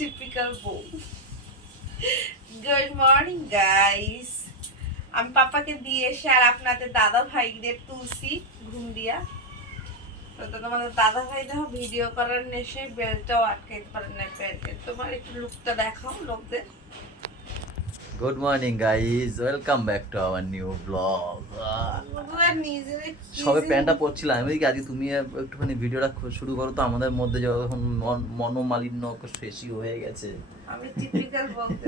Typical বউ। Good morning guys. আমি পাপাকে দিয়ে এসে আর আপনাদের দাদা ভাইদের তুলসি ঘুম দিয়া। তো তোমাদের দাদা ভাই দেখো ভিডিও করার নেশে বেলটাও আটকাইতে পারেন না বেল্টে। তোমার একটু লুকটা দেখাও লোকদের। Good morning guys, welcome back to our new blog. সবে প্যান্টটা পরছিলাম আমি কি আজকে তুমি একটুখানি ভিডিওটা শুরু করো তো, আমাদের মধ্যে যখন মনোমালিন্য বেশি হয়ে গেছে। আমি টিপিক্যাল বলতে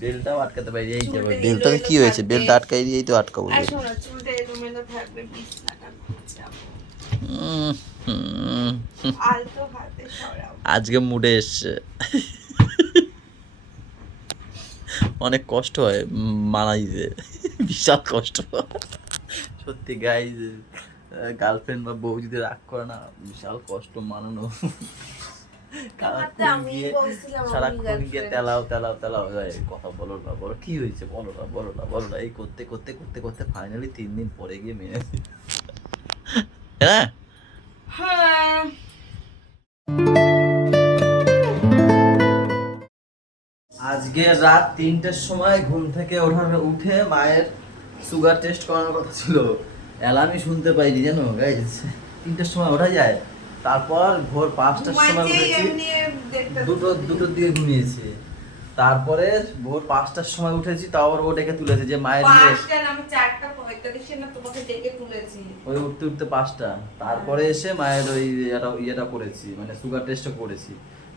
বেলটাও আটকাতে পারি, এই যাবে বেলটাকে কি হয়েছে, বেলটা আটকাই দিয়েই তো আটকাবো। শোনো, চুলটা এলোমেলো থাকবে, বিছনাটা গোছাবো, আলতো হাতে সরাও। আজকে মুডে এসছে। অনেক কষ্ট হয় মানাইতে, বিশাল কষ্ট সত্যি গাইজ। গার্লফ্রেন্ড বা বউ যদি রাগ করে না, বিশাল কষ্ট মানানো। সারাক্ষণ গিয়ে তেলাও তেলাও তেলাও কথা বলো না, বলো কি হয়েছে, বলো না বলো না বলো না, এই করতে করতে করতে করতে ফাইনালি 3 দিন পরে গিয়ে মেনে। হ্যাঁ আজকে রাত 3টের সময় ঘুম থেকে উঠে মায়ের সুগার টেস্ট করানোর কথা ছিল। অ্যালার্মই শুনতে পাইনি জানো গাইজ, 3টের সময় ওঠা যায়। তারপর ভোর 5টার সময় উঠেছি, দুটোর দিকে ঘুমিয়েছি। তারপরে ভোর 5টার সময় উঠেছি, তাও ও ডেকে তুলেছে যে মায়ের ওই উঠতে উঠতে 5টা। তারপরে এসে মায়ের ওই ইয়েটা করেছি, মানে সুগার টেস্টও করেছি,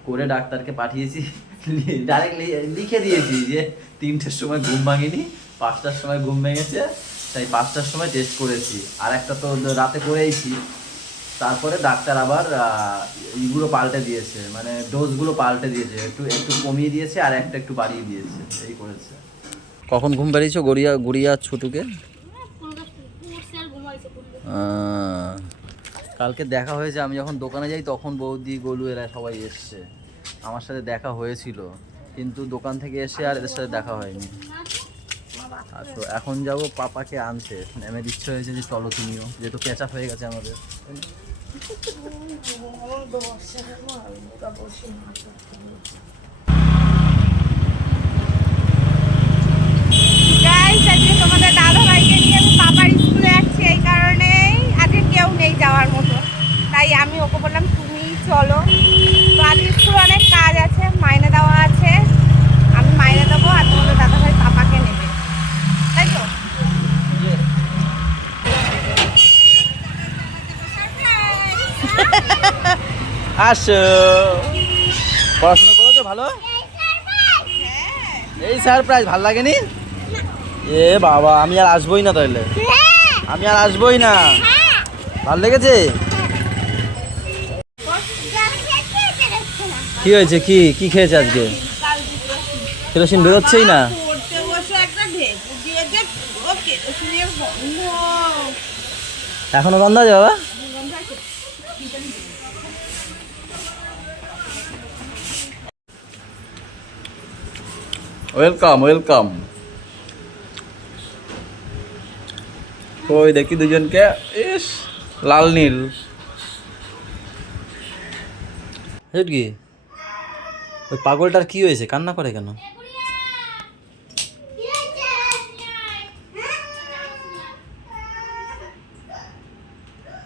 করে ডাক্তারকে পাঠিয়েছি। ডাইরেক্ট লিখে দিয়েছি যে 3টের সময় ঘুম ভাঙিনি, 5টার সময় ঘুম ভেঙেছে, তাই 5টার সময় টেস্ট করেছি। আর একটা তো রাতে করেইছি। তারপরে ডাক্তার আবার ইগুলো পাল্টে দিয়েছে, মানে ডোজগুলো পাল্টে দিয়েছে, একটু একটু কমিয়ে দিয়েছে আর একটা একটু বাড়িয়ে দিয়েছে, এই করেছে। কখন ঘুম পাড়িয়েছো গুড়িয়া ছোটুকে? কালকে দেখা হয়েছে, আমি যখন দোকানে যাই তখন বৌদি গোলু এরা সবাই এসছে, আমার সাথে দেখা হয়েছিল, কিন্তু দোকান থেকে এসে আর এদের সাথে দেখা হয়নি। আচ্ছা এখন যাবো পাপাকে আনতে, ম্যামের ইচ্ছে হয়েছে যে চলো তুমিও, যেহেতু ক্যাচ আপ হয়ে গেছে আমাদের। তোমাদের দাদা ভাইকে নিয়ে আমি পাপার স্কুলে যাচ্ছি, এই কারণেই আজকে কেউ নেই যাওয়ার মতো, তাই আমি ওকে বললাম তুমি চলো। তো আজ স্কুলে অনেক কাজ আছে, মাইনে দেওয়া আছে, আমি মাইনে দেবো আর তোমাদের দাদা ভাই পাপাকে নেবে, তাই তো? আসো, পড়াশোনা করেছো ভালো? এই সারপ্রাইজ ভালো লাগেনি? এ বাবা, আমি আর আসবোই না তাহলে, আমি আর আসবোই না। ভালো লেগেছে? কি হয়েছে, কি কি খেয়েছে আজকে? কেরোসিন বেরোচ্ছেই না। এখনো গন্ধ আছে বাবা? Welcome welcome. ওই দেখি দুজনকে, ইস লাল নীল। কি ওই পাগলটার কি হয়েছে, কান্না করে কেন?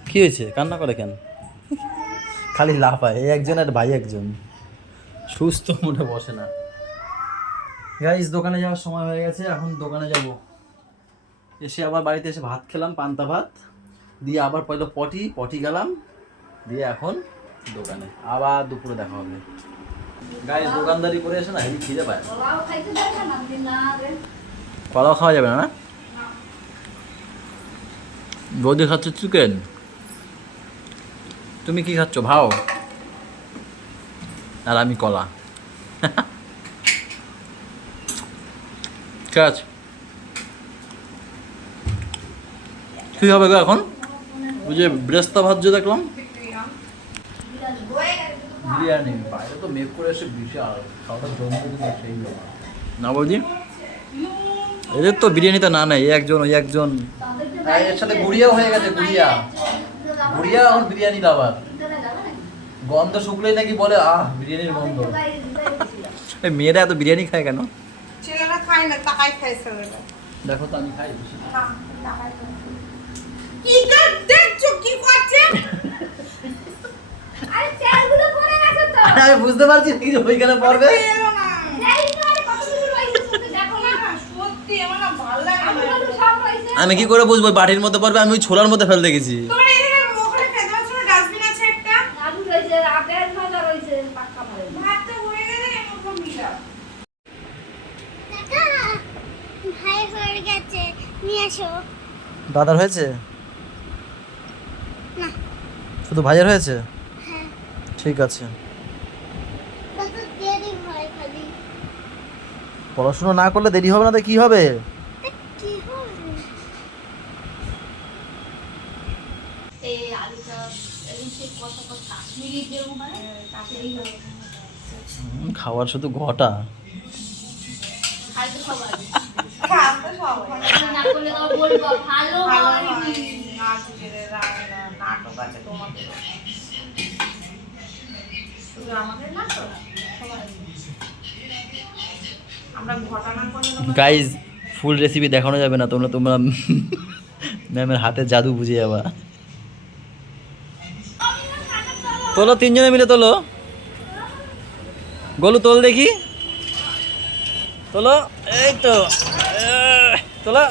কি হয়েছে, কান্না করে কেন? খালি লাফায়, এই একজন আর ভাই একজন, সুস্থ মোটে বসে না। গাইস দোকানে যাওয়ার সময় হয়ে গেছে, এখন দোকানে যাব। এসে আবার বাড়িতে এসে ভাত খেলাম, পান্তা ভাত দিয়ে, আবার পয়লা পটি গেলাম, দিয়ে এখন দোকানে আবার দুপুরে দেখা হবে। গাইস দোকানদারি করে এসে না হেভি খিদে পায়। কলাও খাওয়া যাবে না? বৌদি খাচ্ছ চিকেন, তুমি কি খাচ্ছ ভাও, আর আমি কলা। ঠিক আছে, কি হবে গো এখন? ওই যে ব্রেস্তা ভাজ্য দেখলাম, বিরিয়ানি বাইরে তো মেক করে এসে বিশাল খাওয়াটা জমতে দিল সেই না বৌদি। এদের তো বিরিয়ানিতে না নেই, একজন ওই একজন, এর সাথে গুড়িয়াও হয়ে গেছে, গুড়িয়া এখন বিরিয়ানি লাভার। গন্ধ শুকলেই নাকি বলে বিরিয়ানির গন্ধ। এই মেয়েরা এত বিরিয়ানি খায় কেন? ছেলেরা খায় না, টাকায় খায় ছেলেরা। দেখো তো আমি খাই বেশি। না, টাকায় খায়। কি কর দেখছো কি করছে? আরে চালগুলো পড়ে গেছে তো। আরে আমি বুঝতে পারছি না যে ওইখানে পড়বে। এলো না। এই মানে কত কিছু রইছে তুমি দেখো না। সত্যি আমার না ভালো লাগে না। আমি সব রইছে। আমি কি করে বুঝবো বাটির মধ্যে পড়বে? আমি ওই ছোলার মধ্যে ফেলতে গেছি। তোমার এখানে ওখানে খেতে পাচ্ছ না, ডাস্টবিন আছে একটা। আলু রয়েছে, আপেল ভাজা রয়েছে, পাক্কা ভালো। ভাতটা হয়ে গেলে এর মধ্যে মিলাও। ভাই হয়ে গেছে, নিয়ে আসো। দাদার হয়েছে? না। শুধু ভাইয়ের হয়েছে? হ্যাঁ, ঠিক আছে। কত দেরি হয় খালি। পড়াশোনা না করলে দেরি হবে না তো কি হবে? তা কি হবে? এই আলুটা এবং সেই কষা কষা কাশ্মীরি যেরকম হয় সেই হবে। খাওয়ার শুধু ঘটা। খাইতে সবাই খাতে সবাই। না করলে তো বলবো ভালো ভালো হয়নি। হয়। নাটকের রান্না, নাটক আছে তোমাদের। শুধু আমাদের নাটক? সবার আছে। আমরা ঘটনা করলে তোমরা- গাইজ ফুল রেসিপি দেখানো যাবে না, তোমরা ম্যামের হাতে জাদু বুঝে যাবা। তোলো, তিনজনে মিলে তোলো। গোলু তোল দেখি, তোলো। এই তো তোলো।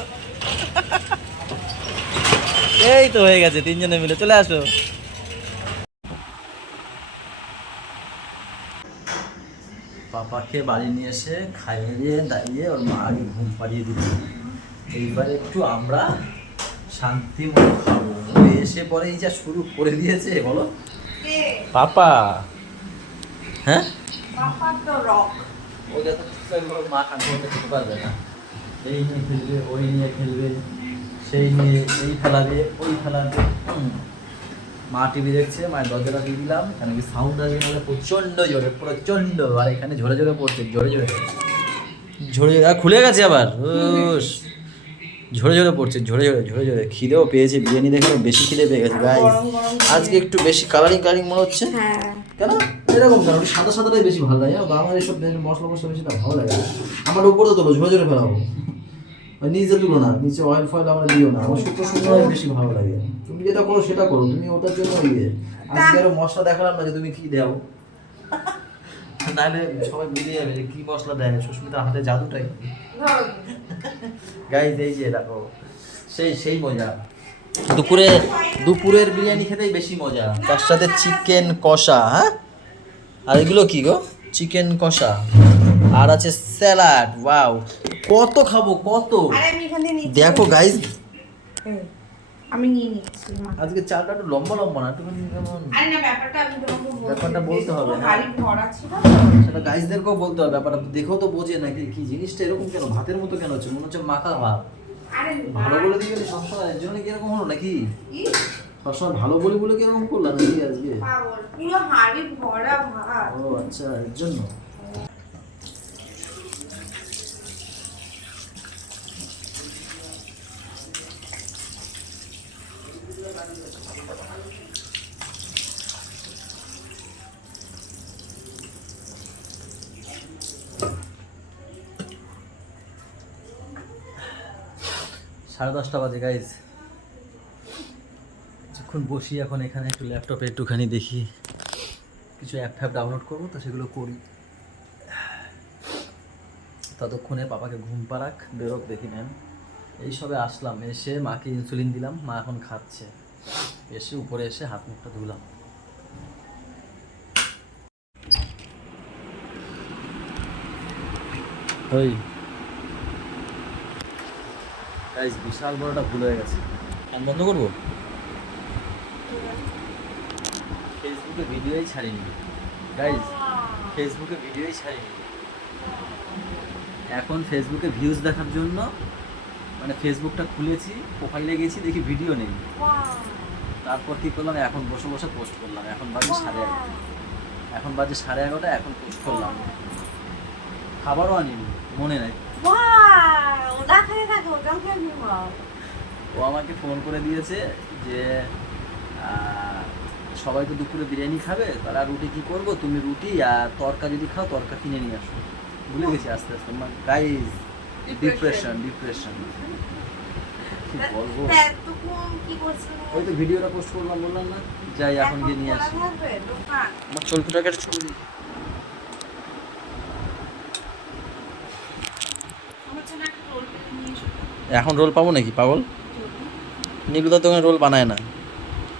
এই তো হয়ে গেছে, তিনজনে মিলে চলে আসো। পাপাকে বাড়ি নিয়ে এসে খাইয়ে দাঁড়িয়ে ওর মা আগে ঘুম পাড়িয়ে দিল। এইবারে একটু আমরা শান্তি মতো খাবো। ও এসে পরে এই যা শুরু করে দিয়েছে বলো। কে? পাপা, হ্যাঁ বাবার তো রক। ও যত মা কান্না করতে খেতে পারবে না। এই নিয়ে খেলবে, ওই নিয়ে খেলবে, সেই নিয়ে এই ফেলাবে, ওই ফেলাবে। মা টিভি দেখছে, মায়ের দরজাটা দিয়ে দিলাম, এখানে কি সাউন্ড আসবে না? প্রচণ্ড জোরে, প্রচণ্ড। আর এখানে ঝরে ঝরে পড়ছে, ঝরে ঝরে ঝরে খুলে গেছে আবার। উস, ঝরে ঝরে পড়ছে, ঝরে ঝরে ঝরে ঝরে। খিদেও পেয়েছে, বিরিয়ানি দেখে বেশি খিদে পেয়ে গেছে গাইস। আজকে একটু বেশি কালারিং কালারিং মনে হচ্ছে। হ্যাঁ। কেন এরকম কেন? সাদা সাদাটাই বেশি ভালো লাগে। আমার এইসব মশলা মশলা বেশি না ভালো লাগে। আমার উপরে তোলো, ঝরে ঝরে ফেলাবো। নিচে তুলো না, নিচে অয়েল ফয়েল আমরা দিও না। আমার শুকনো শুকনো বেশি ভালো লাগে। তুমি যেটা করো সেটা করো, তুমি ওটার জন্য ইয়ে। আজকে আরো মশলা দেখালাম না যে তুমি কি দাও, নাহলে সবাই বেরিয়ে যাবে যে কি মশলা দেয়। সুস্মিতার হাতে জাদুটাই। গাইজ এই যে দেখো, সেই মজা। দুপুরের বিরিয়ানি খেতেই বেশি মজা, তার সাথে চিকেন কষা। হ্যাঁ, আর এগুলো কি গো? চিকেন কষা আর আছে স্যালাড। ওয়াও, কত খাবো কত। আরে আমি এখান থেকে নিচ্ছি। দেখো গাইজ, আমি নিয়ে নিচ্ছি। আজকে চালটা একটু লম্বা লম্বা না, একটু কেমন আরে না, ব্যাপারটা আমি তোমাকে বলছি। ব্যাপারটা বলতে হবে, হ্যাঁ। বাড়ি ভরা ছিল তো। সেটা গাইজদেরকেও বলতে হবে। ব্যাপারটা দেখেও তো বোঝে নাকি কি জিনিসটা এরকম কেন, ভাতের মতো কেন হচ্ছে, মনে হচ্ছে মাখা ভাত। আরে ভালো বলে দিয়ে গেলে সবসময় এর জন্য কি এরকম হলো নাকি? কি? সবসময় ভালো বলে বলে কি এরকম করলাম নাকি আজকে? পাগল, পুরো হাড়ি ভরা ভাত। ও আচ্ছা, এর জন্য। সাড়ে 10টা বাজে গাইজ। কিছুক্ষণ বসি এখন এখানে, একটু ল্যাপটপে একটুখানি দেখি, কিছু অ্যাপ ফ্যাপ ডাউনলোড করবো তো সেগুলো করি। ততক্ষণে পাপাকে ঘুম পাড়াক, বেরোক দেখি ম্যাম। এই সবে আসলাম, এসে মাকে ইনসুলিন দিলাম, মা এখন খাচ্ছে। এসে উপরে এসে হাত মুখটা ধুলাম। ওই গাইজ, বিশাল বড়টা ভুল হয়ে গেছে। আমি বন্ধ করবো? ফেসবুকে ভিডিওই ছাড়িনি গাইজ, ফেসবুকে ভিডিওই ছাড়িনি। এখন ফেসবুকে ভিউজ দেখার জন্য মানে ফেসবুকটা খুলেছি, প্রোফাইলে গেছি, দেখি ভিডিও নেই। তারপর কি করলাম, এখন বসে বসে পোস্ট করলাম। এখন বাজে 11:30, এখন পোস্ট করলাম। খাবারও আনিনি, মনে নাই। ওটা খেয়ে থাকো, ওটা খেয়ে নিও। ও আমাকে ফোন করে দিয়েছে যে সবাই তো দুপুরে বিরিয়ানি খাবে, তাহলে আর রুটি কি করবো, তুমি রুটি আর তরকা যদি খাও তরকা কিনে নিয়ে আসো। ভুলে গেছি আস্তে আস্তে গাইস, ডিপ্রেশন কি বলবো। কি করছো? ওই তো ভিডিওটা পোস্ট করলাম, বললাম না, যাই এখন গিয়ে নিয়ে আসি। দোকান আমার চলকুটাকে একটা ছবি দিই। আমার জন্য একটা রোল প্লেট নিয়ে এসো। এখন রোল পাবো নাকি পাগল? নিগুদার দোকানে রোল বানায় না,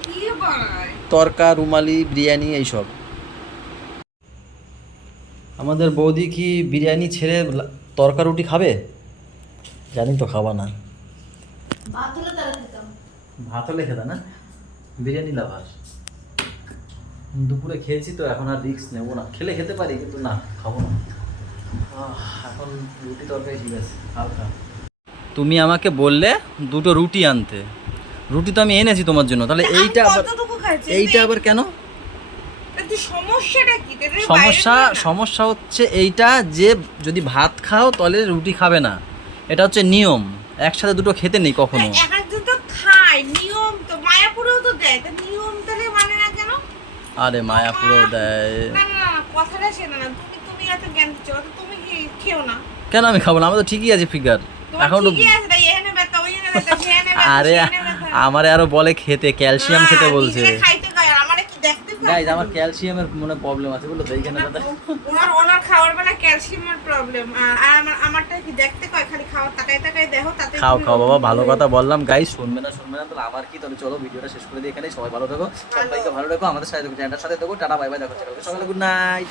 কি বানায়? তরকা, রুমালি, বিরিয়ানি এইসব। আমাদের বৌদি কি বিরিয়ানি ছেড়ে তরকা রুটি খাবে? জানি তো খাবা না। ভাত হলে তারা খেতাম। ভাতও লেখে না, বিরিয়ানি লাভার। দুপুরে খেয়েছি তো এখন আর রিস্ক নেবো না, খেলে খেতে পারি কিন্তু না, খাবো না। এখন রুটি তরকারি ঠিক আছে, হালকা। তুমি আমাকে বললে দুটো রুটি আনতে, রুটি তো আমি এনেছি তোমার জন্য, তাহলে এইটা আবার কতটুকু খাইছি? এইটা আবার কেন? তুই সমস্যাটা কি? এটা বাইরে সমস্যা বল না। সমস্যা হচ্ছে এইটা যে যদি ভাত খাও তাহলে রুটি খাবে না, এটা হচ্ছে নিয়ম। একসাথে দুটো খেতে নেই কখনো। এক একজন তো খায়, নিয়ম তো মায়াপুরেও তো দেয়, তা নিয়ম তাহলে মানে না কেন? আরে মায়াপুরেও দেয়। না না না, কথাটা সেটা না। তুমি এত জ্ঞান দিচ্ছ, তো তুমি কি খেও না? কেন আমি খাবো না? আমার তো ঠিকই আছে ফিগার তোমার এখন। ঠিকই আছে, তাই এখানে ব্যথা, ওইখানে ব্যথা, সেখানে ব্যথা, আরে সেখানে ব্যথা। আমারে আরো বলে খেতে, ক্যালসিয়াম খেতে বলছে। নিজে খাইতে কয়, আর আমারে কি দেখতে কয়? গাইজ আমার ক্যালসিয়ামের মনে প্রবলেম আছে বলে তো এইখানে ব্যথা। ওনার খাওয়ার বেলা ক্যালসিয়ামের প্রবলেম, আর আমারটা কি দেখতে কয়? খালি খাওয়া তাকাই তাকাই দেখো, তাতে খাও তুমি খাও বাবা, ভালো হয়ে কথা বললাম। গাইজ শুনবে না তাহলে আমার কি? তাহলে চলো ভিডিওটা শেষ করে দিই এখানে। সবাই ভালো থাকো, সবাইকে ভালো রাখো, আমাদের সাথে থাকো, চ্যানেলটার সাথে থাকো। টাটা বাই বাই, দেখা হচ্ছে কালকে সকালে। Good night.